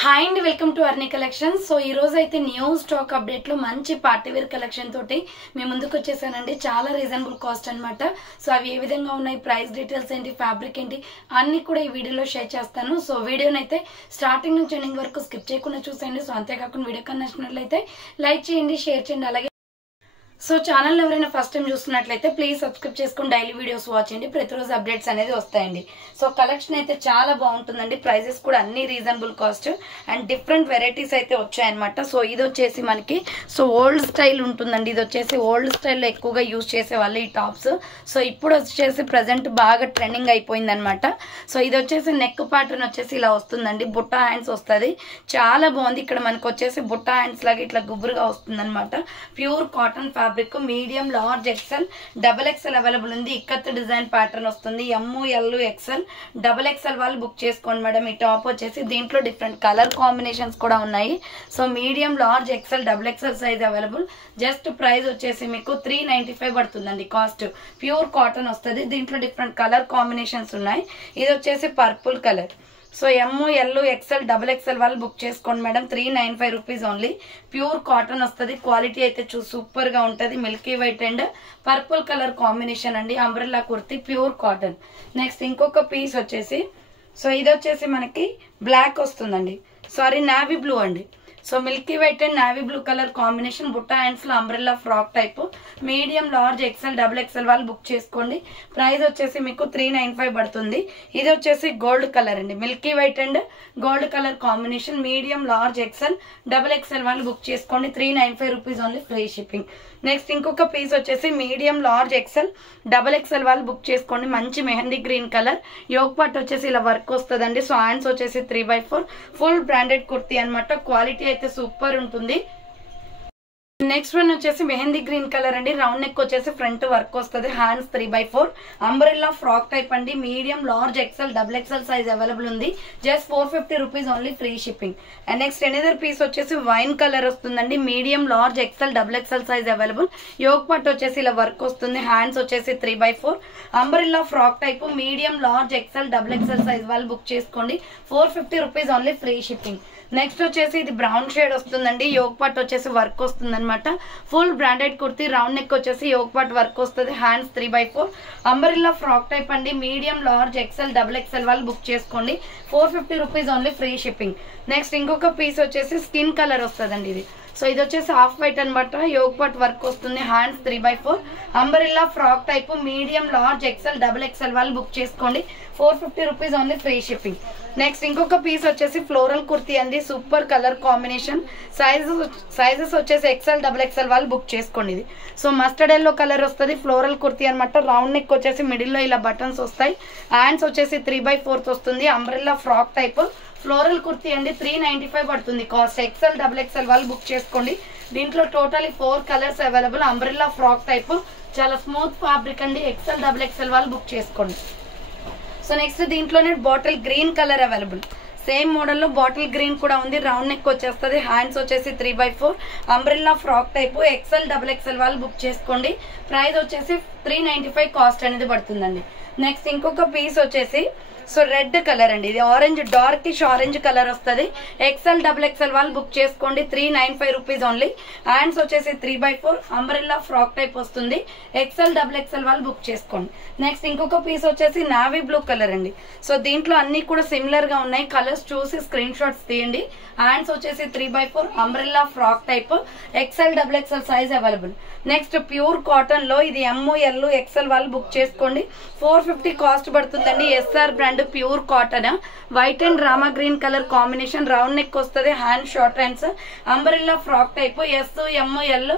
Hi అండి, welcome to Arni collections. So ఈ రోజు అయితే న్యూ స్టాక్ అప్డేట్ లో మంచి పార్టీ వేర్ కలెక్షన్ తోటి మేము ముందుకు వచ్చేసానండి. చాలా రీజనబుల్ కాస్ట్ అన్నమాట. సో అవి ఏ విధంగా ఉన్నాయి, ప్రైస్ డీటెయిల్స్ ఏంటి, ఫ్యాబ్రిక్ ఏంటి అన్ని కూడా ఈ వీడియోలో షేర్ చేస్తాను. సో వీడియోని అయితే స్టార్టింగ్ నుంచి ఎండింగ్ వరకు స్కిప్ చేయకుండా చూసేయండి. సో అంతేకాకుండా వీడియో కన్నా నచ్చినట్లయితే లైక్ చేయండి, షేర్ చేయండి. అలాగే సో ఛానల్ ఎవరైనా ఫస్ట్ టైం చూస్తున్నట్లయితే ప్లీజ్ సబ్స్క్రైబ్ చేసుకుని డైలీ వీడియోస్ వాచ్ చేయండి. ప్రతిరోజు అప్డేట్స్ అనేది వస్తాయండి. సో కలెక్షన్ అయితే చాలా బాగుంటుందండి. ప్రైజెస్ కూడా అన్ని reasonable cost and different varieties అయితే వచ్చాయన్నమాట. సో ఇది వచ్చేసి మనకి ఓల్డ్ స్టైల్ ఉంటుందండి. ఇది వచ్చేసి ఓల్డ్ స్టైల్లో ఎక్కువగా యూజ్ చేసేవాళ్ళు ఈ టాప్స్. సో ఇప్పుడు వచ్చేసి ప్రజెంట్ బాగా ట్రెండింగ్ అయిపోయింది అనమాట. సో ఇది వచ్చేసి నెక్ ప్యాటర్న్ వచ్చేసి ఇలా వస్తుందండి. బుట్టా హ్యాండ్స్ వస్తుంది, చాలా బాగుంది. ఇక్కడ మనకు వచ్చేసి బుట్టా హ్యాండ్స్ లాగా ఇట్లా గుబురుగా వస్తుంది అనమాట. Pure cotton fabric, medium, large, XL, double XL available ఉంది. ఇక్కత్ డిజైన్ ప్యాటర్న్ వస్తుంది. ML, XL, డబుల్ ఎక్సెల్ వాళ్ళు బుక్ చేసుకోండి మేడం. ఈ టాప్ వచ్చేసి దీంట్లో డిఫరెంట్ కలర్ కాంబినేషన్స్ కూడా ఉన్నాయి. So medium, large, XL, double XL size available. Just price వచ్చేసి మీకు 395 పడుతుందండి కాస్ట్. ప్యూర్ కాటన్ వస్తుంది. దీంట్లో డిఫరెంట్ కలర్ కాంబినేషన్స్ ఉన్నాయి. ఇది వచ్చేసి purple colour. So ML, XL, double XL వాళ్ళు బుక్ చేసుకోండి madam. 395 rupees only. Pure cotton వస్తుంది. క్వాలిటీ అయితే సూపర్ గా ఉంటుంది. Milky white and purple colour combination అండి. Umbrella kurti, pure cotton. Next ఇంకొక పీస్ వచ్చేసి ఇది వచ్చేసి మనకి బ్లాక్ వస్తుందండి. సారీ, నావీ బ్లూ అండి. So milky white and navy blue colour combination. బుట్టా హ్యాండ్స్ లో umbrella frock type. Medium, large, XL, double XL వాళ్ళు బుక్ చేసుకోండి. ప్రైస్ వచ్చేసి మీకు 395 పడుతుంది. ఇది వచ్చేసి గోల్డ్ కలర్ అండి. Milky white and gold colour combination. Medium, large, XL, double XL వాళ్ళు బుక్ చేసుకోండి. 395 rupees only, free shipping. Next ఇంకొక పీస్ వచ్చేసి medium, large, XL, double XL వాళ్ళు బుక్ చేసుకోండి. మంచి mehndi green colour. Yoke part వచ్చేసి ఇలా వర్క్ వస్తుందండి. సో హ్యాండ్స్ వచ్చేసి 3/4 ఫుల్ బ్రాండెడ్ కుర్తీ అనమాట. క్వాలిటీ అయితే సూపర్ ఉంటుంది. నెక్స్ట్ వన్ వచ్చేసి మెహందీ గ్రీన్ కలర్ అండి. రౌండ్ నెక్ వచ్చేసి ఫ్రంట్ వర్క్ వస్తుంది. హ్యాండ్స్ 3/4 అంబ్రెల్లా ఫ్రాక్ టైప్ అండి. Medium, large, XL, double XL size available ఉంది. Just 450 rupees only, free shipping. And next another piece వచ్చేసి వైన్ కలర్ వస్తుందండి. Medium, large, XL, double XL size available. Yoke part వచ్చేసి ఇలా work వస్తుంది. Hands వచ్చేసి 3/4 umbrella frock type. Medium, large, XL, double XL size వాళ్ళు book చేసుకోండి. 450 rupees only, free shipping. Next వచ్చేసి ఇది బ్రౌన్ షేడ్ వస్తుందండి. యోగ్ పార్ట్ వచ్చేసి వర్క్ వస్తుంది అనమాట. Full branded kurti. Round neck వచ్చేసి యోగ్ పార్ట్ వర్క్ వస్తుంది. హ్యాండ్స్ 3/4 అంబ్రెల్లా ఫ్రాక్ టైప్ అండి. Medium, large, XL, double XL వాళ్ళు బుక్ చేసుకోండి. 450 rupees only, free shipping. Next ఇంకొక పీస్ వచ్చేసి స్కిన్ కలర్ వస్తుందండి. ఇది ఇది వచ్చేసి హాఫ్ వైట్ అనమాట. యోగ్ పార్ట్ వర్క్ వస్తుంది. Hands 3/4 umbrella frock type. Medium, large, XL, double XL వాళ్ళు బుక్ చేసుకోండి. 450 rupees only, free shipping. Next ఇంకొక పీస్ వచ్చేసి ఫ్లోరల్ కుర్తీ అండి. Super colour combination. సైజెస్ వచ్చేసి ఎక్సెల్, డబుల్ ఎక్సెల్ వాళ్ళు బుక్ చేసుకోండి. ఇది మస్టర్డ్ ఎల్లో కలర్ వస్తుంది. ఫ్లోరల్ కుర్తీ అనమాట. రౌండ్ నెక్ వచ్చేసి మిడిల్ లో ఇలా బటన్స్ వస్తాయి. హ్యాండ్స్ వచ్చేసి 3/4 వస్తుంది. Umbrella frock type floral kurti అండి. 395 పడుతుంది కాస్ట్. ఎక్సెల్, డబుల్ ఎక్సెల్ వాళ్ళు బుక్ చేసుకోండి. దీంట్లో totally 4 colours available. Umbrella frock type, చాలా స్మూత్ ఫ్యాబ్రిక్ అండి. ఎక్సెల్, డబుల్ ఎక్సెల్ వాళ్ళు బుక్ చేసుకోండి. సో నెక్స్ట్ దీంట్లోనే bottle green colour available. Same model లో బాటిల్ గ్రీన్ కూడా ఉంది. రౌండ్ నెక్ వచ్చేస్తుంది. హ్యాండ్స్ వచ్చేసి 3/4 umbrella frock type. XL, double XL వాళ్ళు బుక్ చేసుకోండి. ప్రైస్ వచ్చేసి 395 కాస్ట్ అనేది పడుతుందండి. నెక్స్ట్ ఇంకొక పీస్ వచ్చేసి రెడ్ కలర్ అండి. ఇది ఆరెంజ్, డార్కిష్ ఆరెంజ్ కలర్ వస్తుంది. ఎక్సెల్, డబుల్ ఎక్సెల్ వాళ్ళు బుక్ చేసుకోండి. 395 రూపీస్ ఓన్లీ. హ్యాండ్స్ వచ్చేసి 3/4 అంబ్రెల్లా ఫ్రాక్ టైప్ వస్తుంది. ఎక్సెల్, డబుల్ ఎక్సెల్ వాళ్ళు బుక్ చేసుకోండి. నెక్స్ట్ ఇంకొక పీస్ వచ్చేసి నావీ బ్లూ కలర్ అండి. దీంట్లో అన్ని కూడా సిమిలర్ గా ఉన్నాయి. కలర్స్ చూసి స్క్రీన్ షాట్స్ తీయండి. హ్యాండ్స్ వచ్చేసి 3/4 umbrella frock type. XL, double XL size available. Next pure cotton లో ఇది ML, XL వాళ్ళు బుక్ చేసుకోండి. 450 కాస్ట్ పడుతుందండి. SR brand, pure cotton. White and Rama green colour combination. Round neck వస్తుంది. Hand short hands. Umbrella frock type. ML,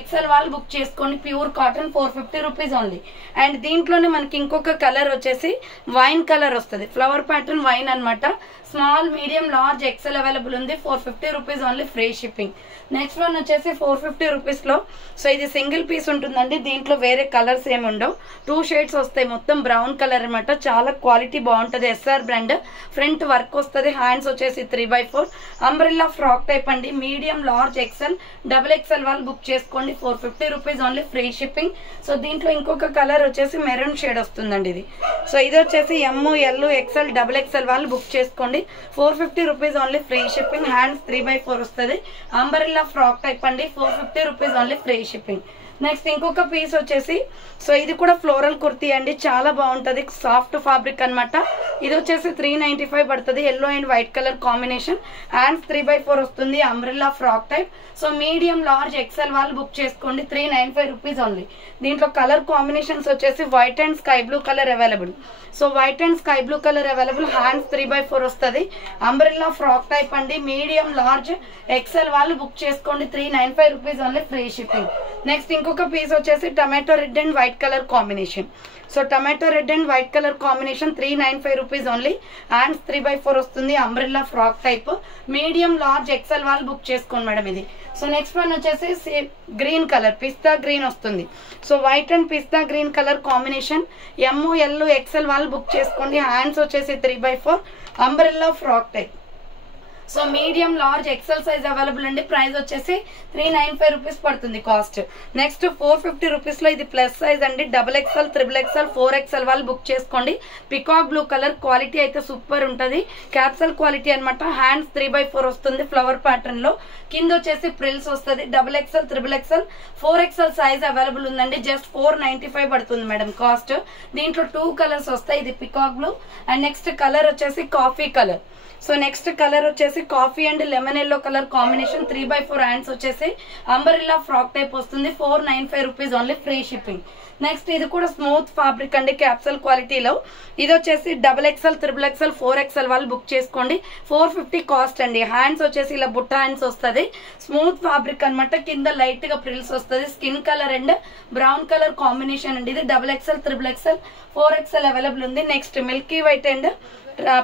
XL వాళ్ళు book చేసుకోండి. Pure cotton, 450 rupees only. And దీంట్లోనే మనకి ఇంకొక కలర్ వచ్చేసి వైన్ కలర్ వస్తుంది. ఫ్లవర్ ప్యాటర్న్ వైన్ అనమాట. Small, medium, large, XL available ఉంది. 450 rupees only, free shipping. Next one వచ్చేసి 450 రూపీస్ లో ఇది సింగిల్ పీస్ ఉంటుందండి. దీంట్లో వేరే కలర్స్ ఏమి ఉండవు. 2 షేడ్స్ వస్తాయి. మొత్తం బ్రౌన్ కలర్ అనమాట. చాలా క్వాలిటీ బాగుంటది. SR brand. ఫ్రంట్ వర్క్ వస్తుంది. హ్యాండ్స్ వచ్చేసి 3/4 అంబ్రెల్లా ఫ్రాక్ టైప్ అండి. Medium, large, XL, double XL వాళ్ళు బుక్ చేసుకోండి. 450 రూపీస్ ఓన్లీ, ఫ్రీ షిప్పింగ్. దీంట్లో ఇంకొక కలర్ వచ్చేసి మెరూన్ షేడ్ వస్తుందండి. ఇది వచ్చేసి ML, XL, డబుల్ ఎక్సెల్ వాళ్ళు బుక్ చేసుకోండి. 450 rupees only, free shipping. Hands 3/4 వస్తుంది, అంబరిల్లా ఫ్రాక్ టైప్ అండి. 450 rupees only, free shipping. Next ఇంకొక పీస్ వచ్చేసి, సో ఇది కూడా ఫ్లోరల్ కుర్తీ అండి, చాలా బాగుంటుంది, సాఫ్ట్ ఫ్యాబ్రిక్ అనమాట. ఇది వచ్చేసి 395 పడుతుంది, yellow and white colour combination. Hands 3/4 వస్తుంది, umbrella frock type. So medium, large, XL వాళ్ళు బుక్ చేసుకోండి, 395 రూపీస్ ఓన్లీ. దీంట్లో కలర్ కాంబినేషన్స్ వచ్చేసి white and sky blue colour available. So white and sky blue colour available. Hands 3/4 వస్తుంది, umbrella frock type అండి. Medium, large, XL వాళ్ళు book చేసుకోండి, 395 rupees only, free shipping. Next ఇంకొక piece వచ్చేసి tomato red and white colour combination. So tomato red and white colour combination 395 rupees only. Hands 3/4 వస్తుంది, umbrella frock type. Medium, large, XL వాళ్ళు book చేసుకోండి madam ఇది. So next one వచ్చేసి green colour, pista green వస్తుంది. So white and pista green colour combination. ML XL వాళ్ళు book చేసుకోండి. Hands వచ్చేసి 3/4, umbrella frock type. So medium, large, XL size available అండి. Price వచ్చేసి 395 రూపీస్ పడుతుంది కాస్ట్. నెక్స్ట్ 450 రూపీస్ లో ఇది ప్లస్ సైజ్ అండి. XXL, XXL, 4XL వాళ్ళు బుక్ చేసుకోండి. పికాక్ బ్లూ కలర్, క్వాలిటీ అయితే సూపర్ ఉంటుంది, క్యాప్సల్ క్వాలిటీ అనమాట. హ్యాండ్స్ 3/4 వస్తుంది, ఫ్లవర్ ప్యాటర్న్ లో. కింద వచ్చేసి ప్రిల్స్ వస్తుంది. XXL, XXL, 4XL size available ఉందండి. జస్ట్ 495 పడుతుంది మేడం కాస్ట్. దీంట్లో 2 కలర్స్ వస్తాయి, ఇది peacock blue and next colour వచ్చేసి coffee colour. So next colour వచ్చేసి coffee and lemon yellow colour combination. 3/4 hands వచ్చేసి అంబరిల్లా ఫ్రాక్ టైప్ వస్తుంది, 495 rupees only, free shipping. Next ఇది కూడా స్మూత్ ఫ్యాబ్రిక్ అండి, క్యాప్సల్ క్వాలిటీలో. ఇది వచ్చేసి XXL, XXL, 4XL వాళ్ళు బుక్ చేసుకోండి, 450 కాస్ట్ అండి. హ్యాండ్స్ వచ్చేసి ఇలా బుట్ట హ్యాండ్స్ వస్తుంది, స్మూత్ ఫ్యాబ్రిక్ అనమాట. కింద లైట్ గా ప్రిల్స్ వస్తుంది, skin colour and brown colour combination అండి. ఇది XXL, XXL, 4XL అవైలబుల్ ఉంది. Next Milky white and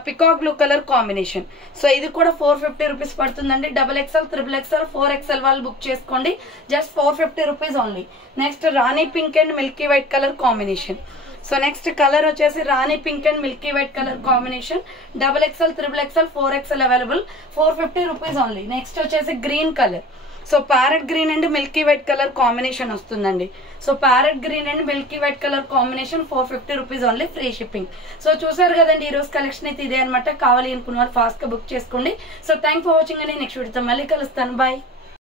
peacock blue colour combination. So ఇది కూడా 450 రూపీస్ పడుతుందండి. XXL, XXL, 4XL వాళ్ళు బుక్ చేసుకోండి, just 450 rupees only. Next rani pink and milky white colour combination. So next colour వచ్చేసి rani pink and milky white colour combination. XXL, XXL, 4XL available, 450 rupees only. Next వచ్చేసి green colour. So parrot green and milky white colour combination వస్తుందండి. So parrot green and milky white colour combination 450 rupees only, free shipping. So చూసారు కదండి, ఈ రోజు collection అయితే ఇదే అనమాట. కావాలి అనుకున్న వాళ్ళు ఫాస్ట్ గా బుక్ చేసుకోండి. సో థ్యాంక్ ఫర్ వాచింగ్ అండి. నెక్స్ట్ వీడియోతో మళ్ళీ కలుస్తాను, బాయ్.